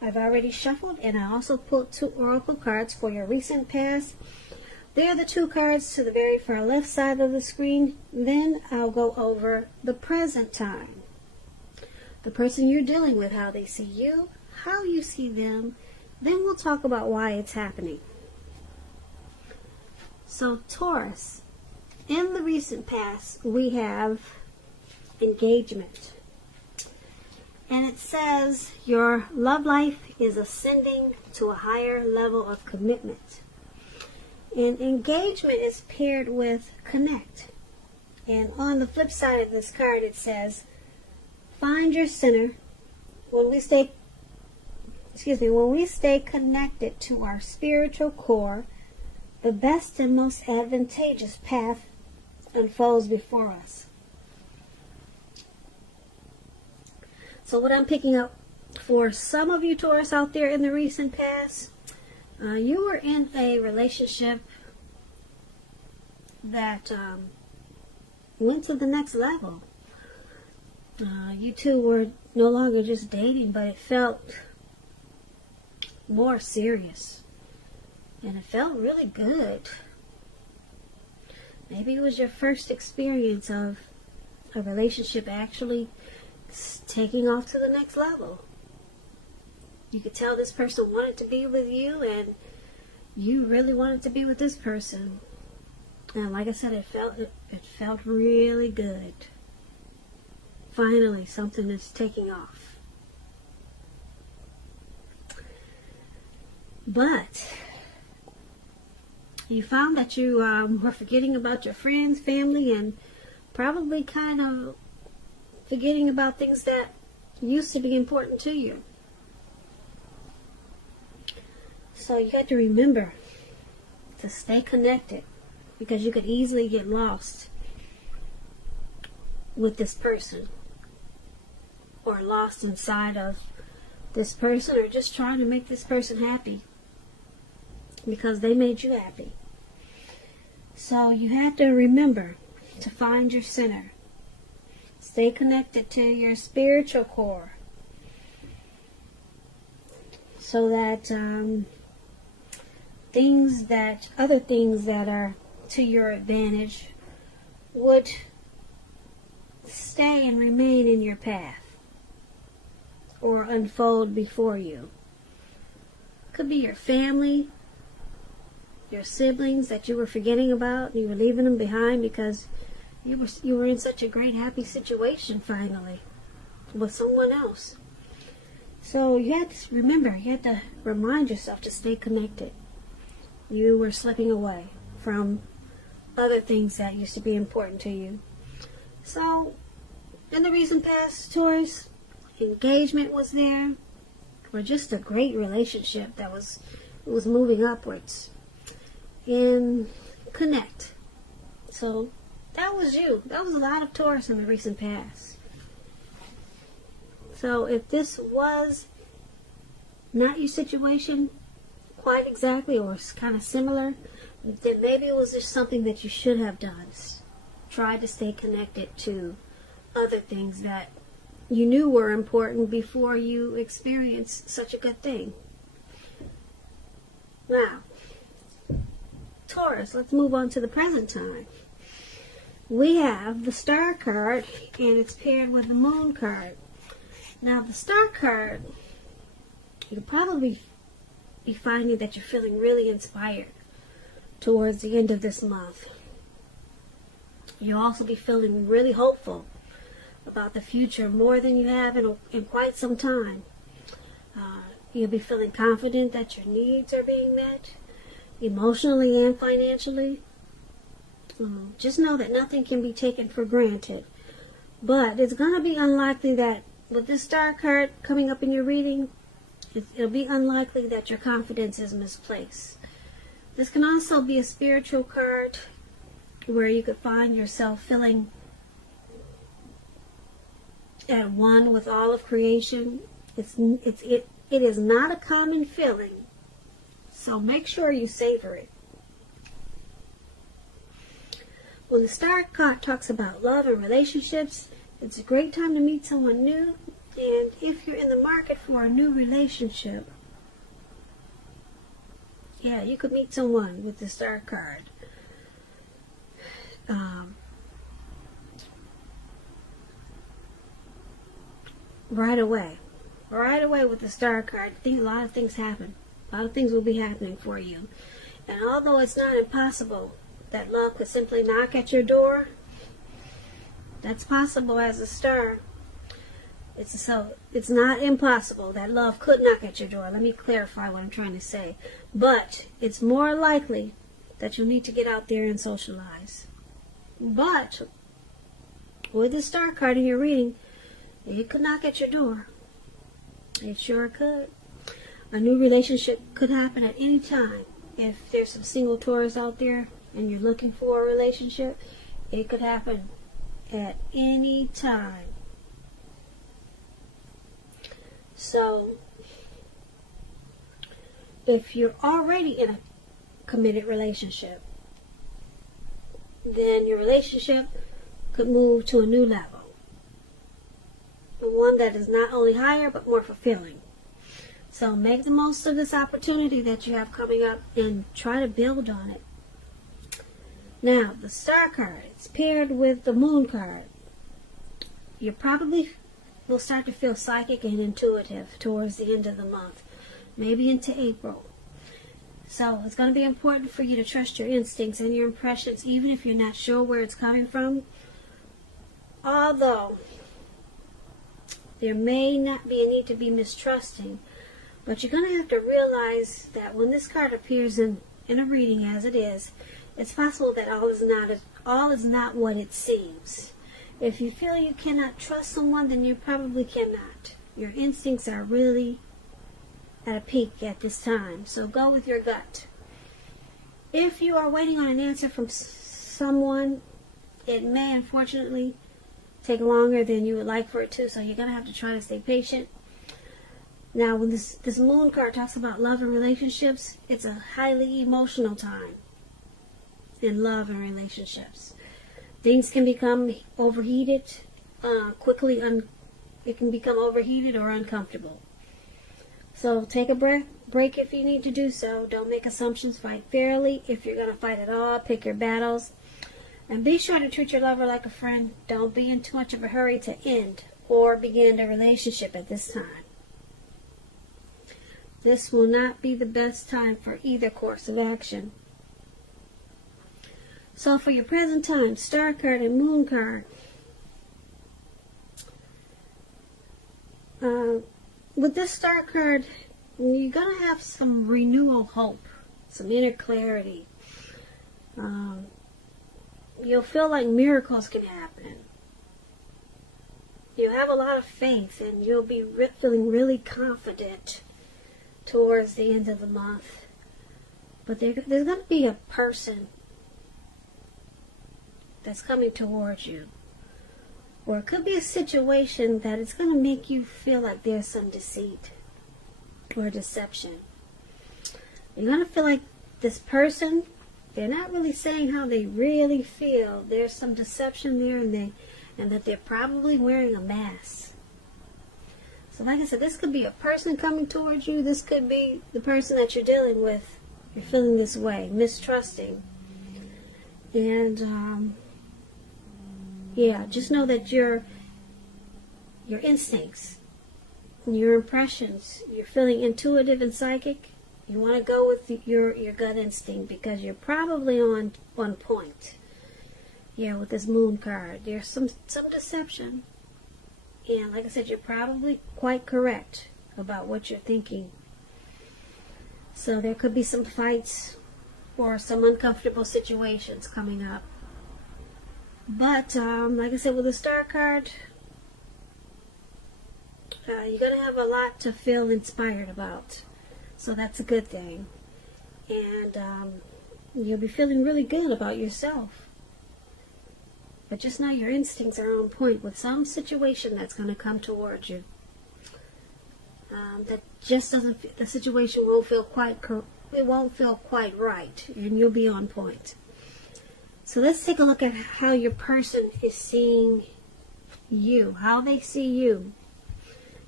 I've already shuffled, and I also pulled 2 oracle cards for your recent past. They're the 2 cards to the very far left side of the screen. Then I'll go over the present time. The person you're dealing with, how they see you, how you see them. Then we'll talk about why it's happening. So Taurus, in the recent past, we have engagement. And it says your love life is ascending to a higher level of commitment. And engagement is paired with connect. And on the flip side of this card, it says, find your center. When we stay connected to our spiritual core, the best and most advantageous path unfolds before us. So what I'm picking up for some of you Taurus out there in the recent past, you were in a relationship that went to the next level. You two were no longer just dating, but it felt more serious. And it felt really good. Maybe it was your first experience of a relationship actually taking off to the next level. You could tell this person wanted to be with you, and you really wanted to be with this person. And like I said, it felt really good. Finally, something is taking off. But you found that you were forgetting about your friends, family, and probably kind of forgetting about things that used to be important to you. So you had to remember to stay connected, because you could easily get lost with this person, or lost inside of this person, or just trying to make this person happy because they made you happy. So you have to remember to find your center. Stay connected to your spiritual core, so that other things that are to your advantage would stay and remain in your path or unfold before you. Could be your family, your siblings that you were forgetting about, and you were leaving them behind because you were in such a great happy situation finally with someone else. So you had to remember, you had to remind yourself to stay connected. You were slipping away from other things that used to be important to you. So in the recent past, Taurus, engagement was there, or just a great relationship that was moving upwards. And connect. So that was you. That was a lot of Taurus in the recent past. So if this was not your situation quite exactly, or kind of similar, then maybe it was just something that you should have done. Try to stay connected to other things that you knew were important before you experienced such a good thing. Now, Taurus, let's move on to the present time. We have the Star card, and it's paired with the Moon card. Now, the Star card, you'll probably be finding that you're feeling really inspired towards the end of this month. You'll also be feeling really hopeful about the future, more than you have in quite some time. You'll be feeling confident that your needs are being met, emotionally and financially. Just know that nothing can be taken for granted. But it's going to be unlikely that, with this Star card coming up in your reading, it'll be unlikely that your confidence is misplaced. This can also be a spiritual card where you could find yourself feeling at one with all of creation. It is not a common feeling, so make sure you savor it. When the Star card talks about love and relationships, it's a great time to meet someone new And if you're in the market for a new relationship, yeah, you could meet someone with the Star card. Right away. Right away with the Star card. I think a lot of things happen. A lot of things will be happening for you. And although it's not impossible that love could simply knock at your door, that's possible as a star. It's not impossible that love could knock at your door. Let me clarify what I'm trying to say. But it's more likely that you'll need to get out there and socialize. But with the Star card in your reading, it could knock at your door. It sure could. A new relationship could happen at any time. If there's some single Taurus out there and you're looking for a relationship, it could happen at any time. So, if you're already in a committed relationship, then your relationship could move to a new level. One that is not only higher, but more fulfilling. So make the most of this opportunity that you have coming up and try to build on it. Now, the Star card, it's paired with the Moon card. You probably will start to feel psychic and intuitive towards the end of the month, maybe into April. So it's going to be important for you to trust your instincts and your impressions, even if you're not sure where it's coming from. Although there may not be a need to be mistrusting, but you're going to have to realize that when this card appears in a reading as it is, it's possible that all is not what it seems. If you feel you cannot trust someone, then you probably cannot. Your instincts are really at a peak at this time, so go with your gut. If you are waiting on an answer from someone, it may unfortunately take longer than you would like for it to, so you're going to have to try to stay patient. Now, when this Moon card talks about love and relationships, it's a highly emotional time in love and relationships. Things can become overheated quickly. It can become overheated or uncomfortable. So take a break if you need to do so. Don't make assumptions. Fight fairly. If you're going to fight at all, pick your battles. And be sure to treat your lover like a friend. Don't be in too much of a hurry to end or begin a relationship at this time. This will not be the best time for either course of action. So for your present time, Star card and Moon card. With this Star card, you're going to have some renewal hope, some inner clarity. You'll feel like miracles can happen. You'll have a lot of faith, and you'll be feeling really confident towards the end of the month. But there's going to be a person that's coming towards you. Or it could be a situation that it's going to make you feel like there's some deceit or deception. You're going to feel like this person, they're not really saying how they really feel. There's some deception there, and that they're probably wearing a mask. So like I said, this could be a person coming towards you. This could be the person that you're dealing with. You're feeling this way, mistrusting. And yeah, just know that your instincts, your impressions, you're feeling intuitive and psychic. You want to go with your gut instinct because you're probably on point. Yeah, with this Moon card, there's some deception. And like I said, you're probably quite correct about what you're thinking. So there could be some fights or some uncomfortable situations coming up. But, like I said, with the Star card, you're going to have a lot to feel inspired about. So that's a good thing. And you'll be feeling really good about yourself. But just know your instincts are on point with some situation that's going to come towards you. That just doesn't, the situation won't feel quite right, and you'll be on point. So let's take a look at how your person is seeing you, how they see you.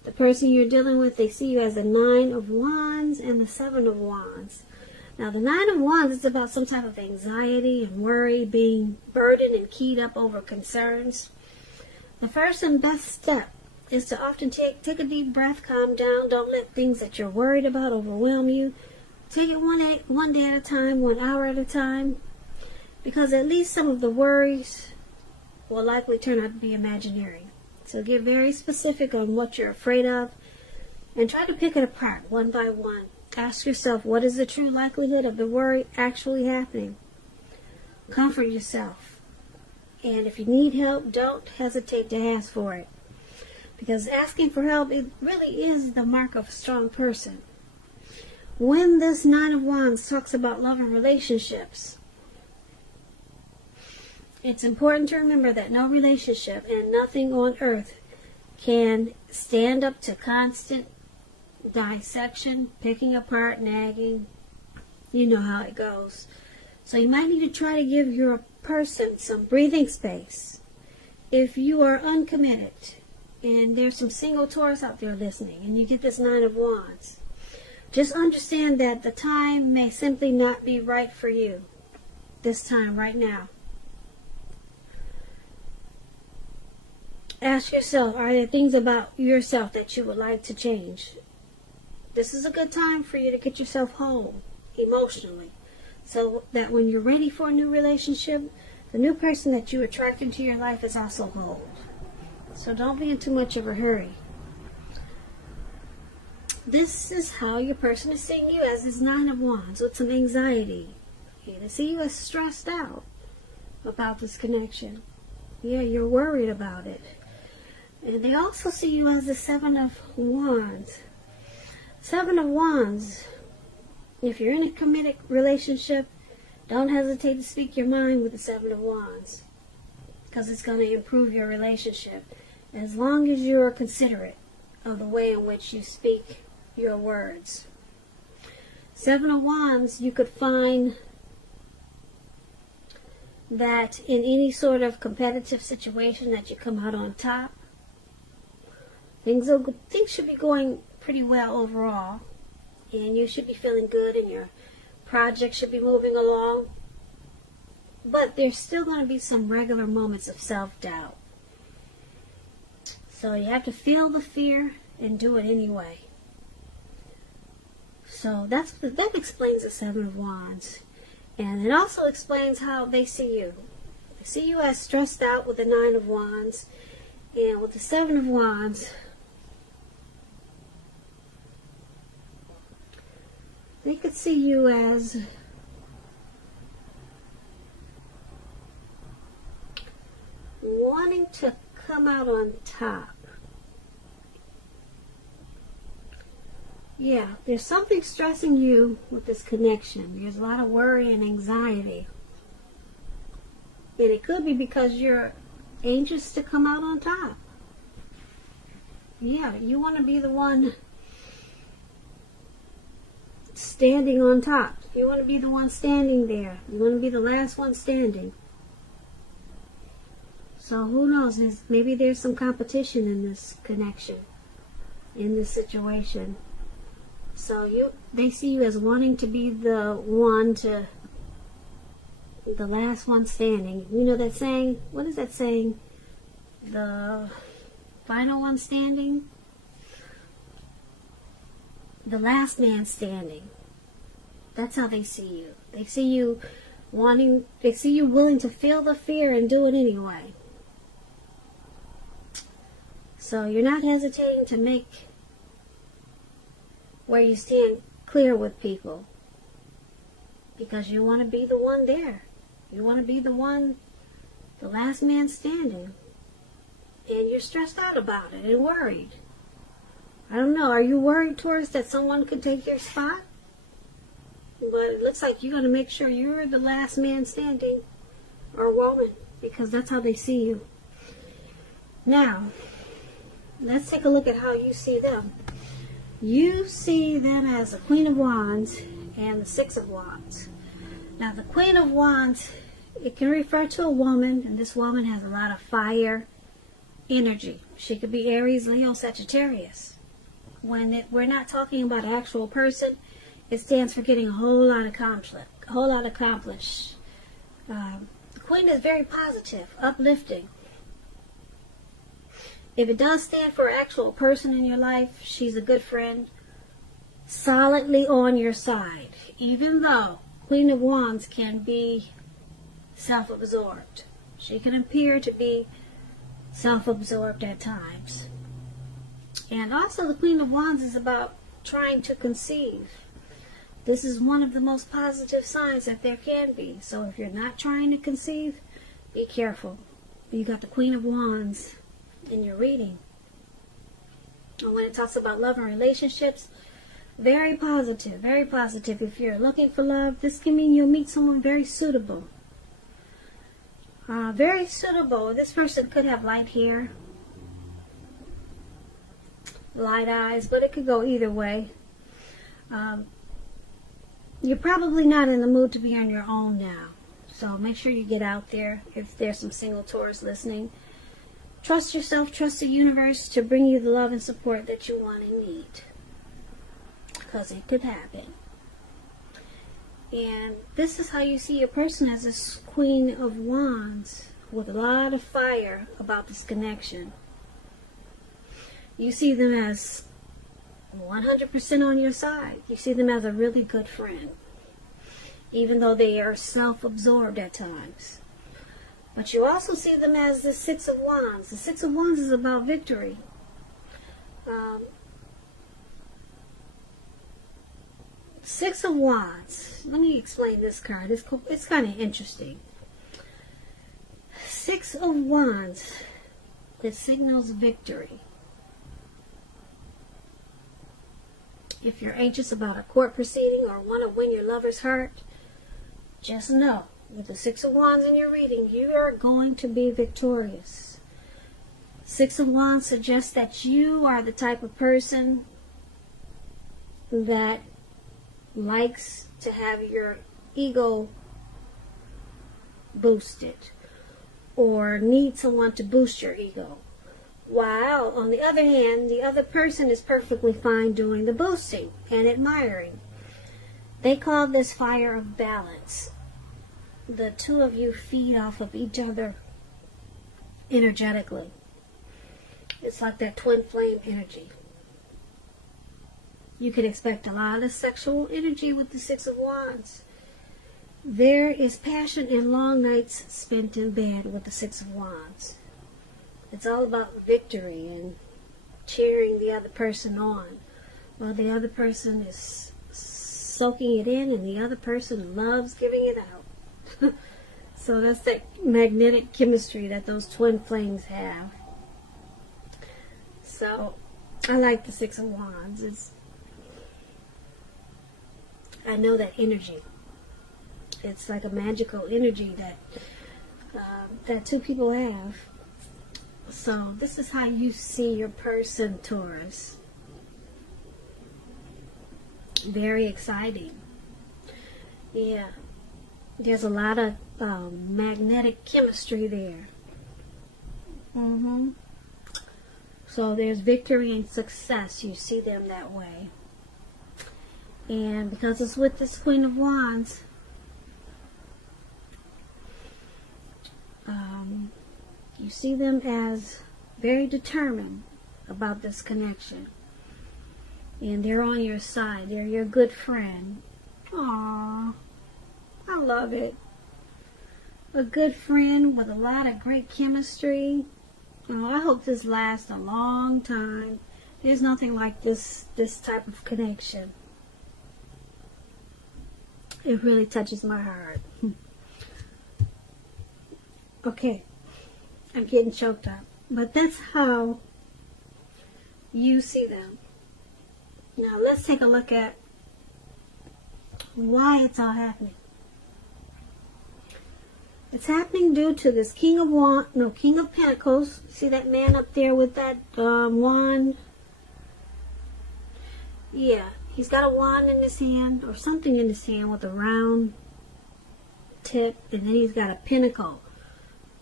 The person you're dealing with, they see you as the 9 of Wands and the 7 of Wands. Now, the 9 of Wands is about some type of anxiety and worry, being burdened and keyed up over concerns. The first and best step is to often take a deep breath, calm down. Don't let things that you're worried about overwhelm you. Take it one day at a time, 1 hour at a time, because at least some of the worries will likely turn out to be imaginary. So get very specific on what you're afraid of and try to pick it apart one by one. Ask yourself, what is the true likelihood of the worry actually happening? Comfort yourself. And if you need help, don't hesitate to ask for it. Because asking for help, it really is the mark of a strong person. When this 9 of Wands talks about love and relationships, it's important to remember that no relationship and nothing on earth can stand up to constant dissection, picking apart, nagging. You know how it goes. So you might need to try to give your person some breathing space. If you are uncommitted, and there's some single Taurus out there listening, and you get this 9 of Wands, just understand that the time may simply not be right for you this time, right now. Ask yourself, are there things about yourself that you would like to change? This is a good time for you to get yourself whole emotionally, so that when you're ready for a new relationship, the new person that you attract into your life is also whole. So don't be in too much of a hurry. This is how your person is seeing you, as this 9 of Wands with some anxiety. They see you as stressed out about this connection. Yeah, you're worried about it. And they also see you as the 7 of Wands. 7 of Wands, if you're in a committed relationship, don't hesitate to speak your mind with the 7 of Wands, because it's going to improve your relationship as long as you're considerate of the way in which you speak your words. 7 of Wands, you could find that in any sort of competitive situation that you come out on top. Things should be going pretty well overall, and you should be feeling good, and your project should be moving along. But there's still going to be some regular moments of self-doubt. So you have to feel the fear and do it anyway. So that explains the 7 of Wands. And it also explains how they see you. They see you as stressed out with the 9 of Wands. And with the 7 of Wands, they could see you as wanting to come out on top. Yeah, there's something stressing you with this connection. There's a lot of worry and anxiety. And it could be because you're anxious to come out on top. Yeah, you want to be the one standing on top. You want to be the one standing there. You want to be the last one standing. So who knows? Maybe there's some competition in this connection, in this situation. So they see you as wanting to be the last one standing. You know that saying? What is that saying? The final one standing? The last man standing. That's how they see you. They see you willing to feel the fear and do it anyway. So you're not hesitating to make where you stand clear with people, because you want to be the one there. You want to be the last man standing. And you're stressed out about it and worried. I don't know, are you worried, Taurus, that someone could take your spot? But it looks like you're going to make sure you're the last man standing, or woman, because that's how they see you. Now, let's take a look at how you see them. You see them as the Queen of Wands and the 6 of Wands. Now, the Queen of Wands, it can refer to a woman, and this woman has a lot of fire energy. She could be Aries, Leo, Sagittarius. We're not talking about an actual person, it stands for getting a whole lot accomplished. The Queen is very positive, uplifting. If it does stand for an actual person in your life, she's a good friend, solidly on your side, even though Queen of Wands can be self-absorbed. She can appear to be self-absorbed at times. And also the Queen of Wands is about trying to conceive. This is one of the most positive signs that there can be. So if you're not trying to conceive, be careful. You got the Queen of Wands in your reading. And when it talks about love and relationships, very positive, very positive. If you're looking for love, this can mean you'll meet someone very suitable. Very suitable. This person could have light hair, light eyes, but it could go either way. You're probably not in the mood to be on your own now. So make sure you get out there if there's some single Taurus listening. Trust yourself, trust the universe to bring you the love and support that you want and need. Because it could happen. And this is how you see your person as this Queen of Wands with a lot of fire about this connection. You see them as 100% on your side. You see them as a really good friend, even though they are self-absorbed at times. But you also see them as the Six of Wands. The Six of Wands is about victory. Six of Wands. Let me explain this card. It's kind of interesting. Six of Wands. It signals victory. If you're anxious about a court proceeding or want to win your lover's heart, just know, with the Six of Wands in your reading, you are going to be victorious. Six of Wands suggests that you are the type of person that likes to have your ego boosted or need someone to boost your ego. While, on the other hand, the other person is perfectly fine doing the boosting and admiring. They call this fire of balance. The two of you feed off of each other energetically. It's like that twin flame energy. You can expect a lot of sexual energy with the Six of Wands. There is passion and long nights spent in bed with the Six of Wands. It's all about victory and cheering the other person on, while the other person is soaking it in and the other person loves giving it out. So that's that magnetic chemistry that those twin flames have. So I like the Six of Wands. I know that energy. It's like a magical energy that two people have. So this is how you see your person, Taurus. Very exciting. Yeah. There's a lot of magnetic chemistry there. So there's victory and success. You see them that way. And because it's with this Queen of Wands, you see them as very determined about this connection. And they're on your side. They're your good friend. Aww. I love it. A good friend with a lot of great chemistry. Oh, I hope this lasts a long time. There's nothing like this type of connection. It really touches my heart. Okay. I'm getting choked up. But that's how you see them. Now let's take a look at why it's all happening. It's happening due to this King of Pentacles. See that man up there with that wand? Yeah, he's got a wand in his hand, or something in his hand with a round tip, and then he's got a pentacle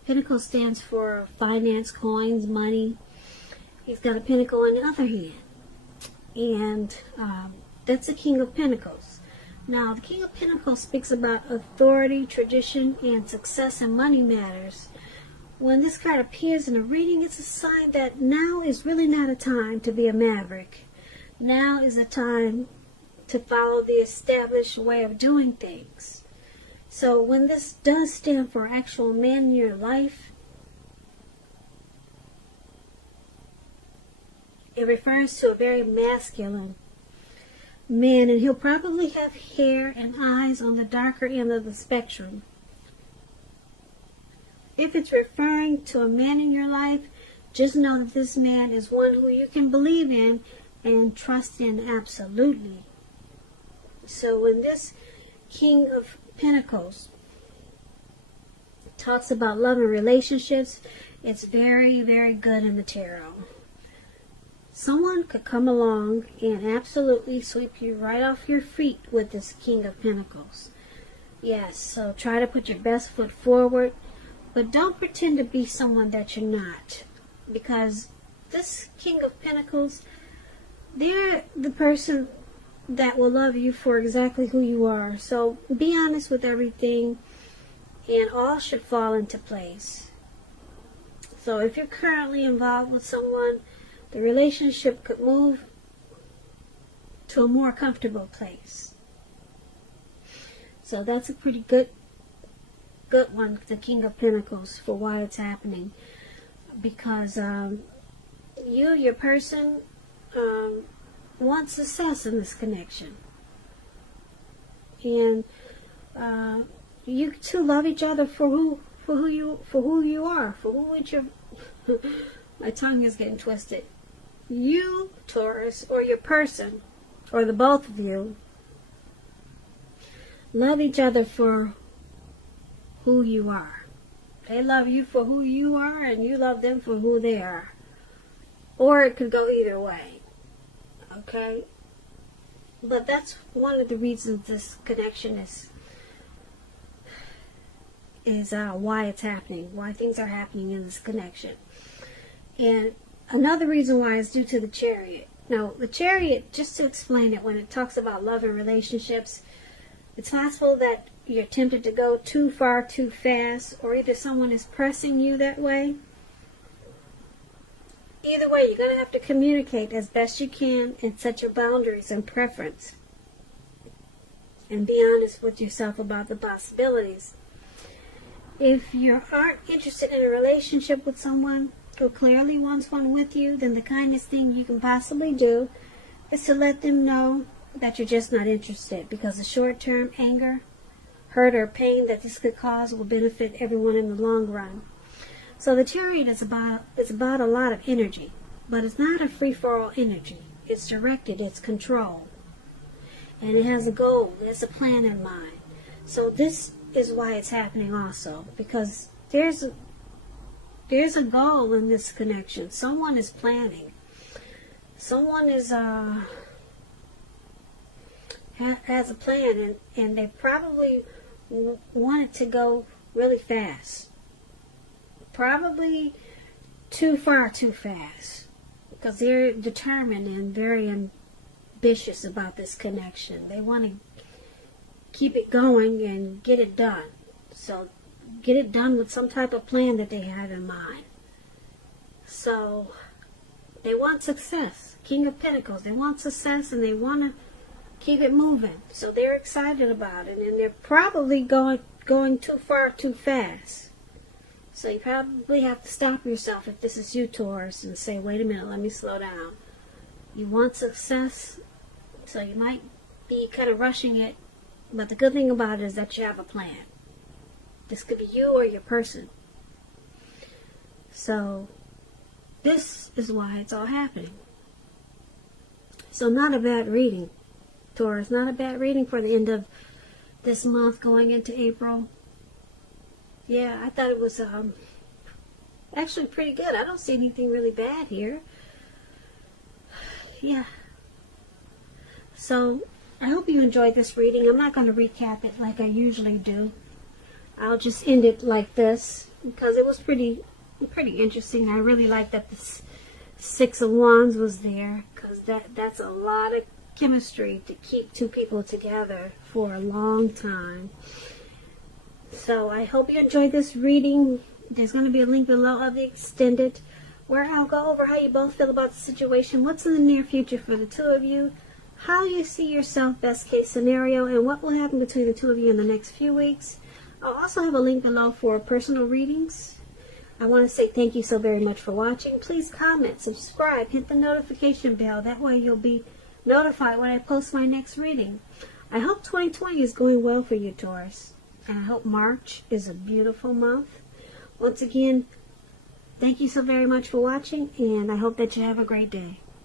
Pentacle stands for finance, coins, money. He's got a pentacle in the other hand. And that's the King of Pentacles. Now, the King of Pentacles speaks about authority, tradition, and success in money matters. When this card appears in a reading, it's a sign that now is really not a time to be a maverick. Now is a time to follow the established way of doing things. So when this does stand for actual man in your life, it refers to a very masculine man, and he'll probably have hair and eyes on the darker end of the spectrum. If it's referring to a man in your life, just know that this man is one who you can believe in and trust in absolutely. So when this King of Pentacles talks about love and relationships, it's very, very good in the tarot. Someone could come along and absolutely sweep you right off your feet with this King of Pentacles. Yes, so try to put your best foot forward, but don't pretend to be someone that you're not. Because this King of Pentacles, they're the person that will love you for exactly who you are. So be honest with everything, and all should fall into place. So if you're currently involved with someone, the relationship could move to a more comfortable place. So that's a pretty good one, the King of Pentacles, for why it's happening. Because your person, want success in this connection, and you two love each other for who you are, for who your my tongue is getting twisted. You, Taurus, or your person, or the both of you, love each other for who you are. They love you for who you are, and you love them for who they are. Or it could go either way. Okay? But that's one of the reasons this connection is why it's happening, why things are happening in this connection. And another reason why is due to the Chariot. Now, the Chariot, just to explain it, when it talks about love and relationships, it's possible that you're tempted to go too far too fast, or either someone is pressing you that way. Either way, you're going to have to communicate as best you can and set your boundaries and preference. And be honest with yourself about the possibilities. If you aren't interested in a relationship with someone who clearly wants one with you, then the kindest thing you can possibly do is to let them know that you're just not interested, because the short-term anger, hurt, or pain that this could cause will benefit everyone in the long run. So the Chariot is about a lot of energy, but it's not a free-for-all energy. It's directed, it's controlled, and it has a goal, it has a plan in mind. So this is why it's happening also, because there's a goal in this connection. Someone is planning. Someone is has a plan, and they probably want it to go really fast. Probably too far too fast, because they're determined and very ambitious about this connection. They want to keep it going and get it done. So get it done with some type of plan that they have in mind. So they want success. King of Pentacles, they want success, and they want to keep it moving. So they're excited about it, and they're probably going too far too fast. So you probably have to stop yourself if this is you, Taurus, and say, wait a minute, let me slow down. You want success, so you might be kind of rushing it, but the good thing about it is that you have a plan. This could be you or your person. So this is why it's all happening. So not a bad reading, Taurus. Not a bad reading for the end of this month going into April. Yeah, I thought it was actually pretty good. I don't see anything really bad here. Yeah. So I hope you enjoyed this reading. I'm not going to recap it like I usually do. I'll just end it like this. because it was pretty interesting. I really like that the Six of Wands was there, because that's a lot of chemistry to keep two people together for a long time. So I hope you enjoyed this reading. There's going to be a link below of the extended, where I'll go over how you both feel about the situation, what's in the near future for the two of you, how you see yourself best case scenario, and what will happen between the two of you in the next few weeks. I'll also have a link below for personal readings. I want to say thank you so very much for watching. Please comment, subscribe, hit the notification bell. That way you'll be notified when I post my next reading. I hope 2020 is going well for you, Taurus. And I hope March is a beautiful month. Once again, thank you so very much for watching, and I hope that you have a great day.